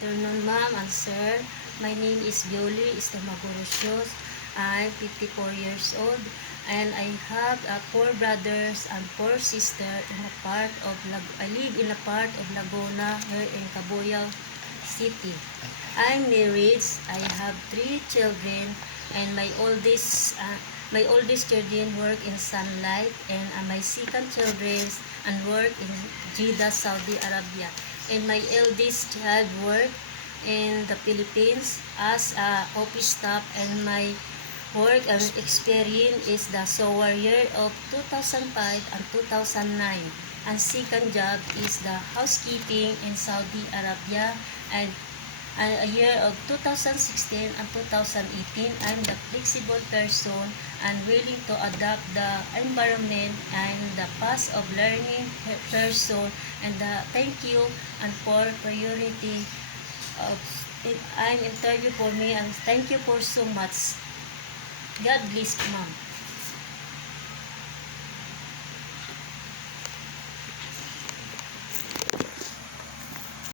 afternoon, ma'am and sir. My name is Violi Estamagorocios. I'm 54 years old and I have 4 brothers and 4 sisters in a part of I live in a part of Laguna here in Cabuyao City. I'm married. I have 3 children and my oldest children work in Sunlight and my second children and work in Jeddah, Saudi Arabia. And my eldest child work in the Philippines as a office staff, and my work and experience is the software year of 2005 and 2009. And second job is the housekeeping in Saudi Arabia, and a year of 2016 and 2018. I'm the flexible person and willing to adapt the environment and the path of learning person, and thank you and for priority of I'm interview for me, and thank you for so much. God bless, ma'am.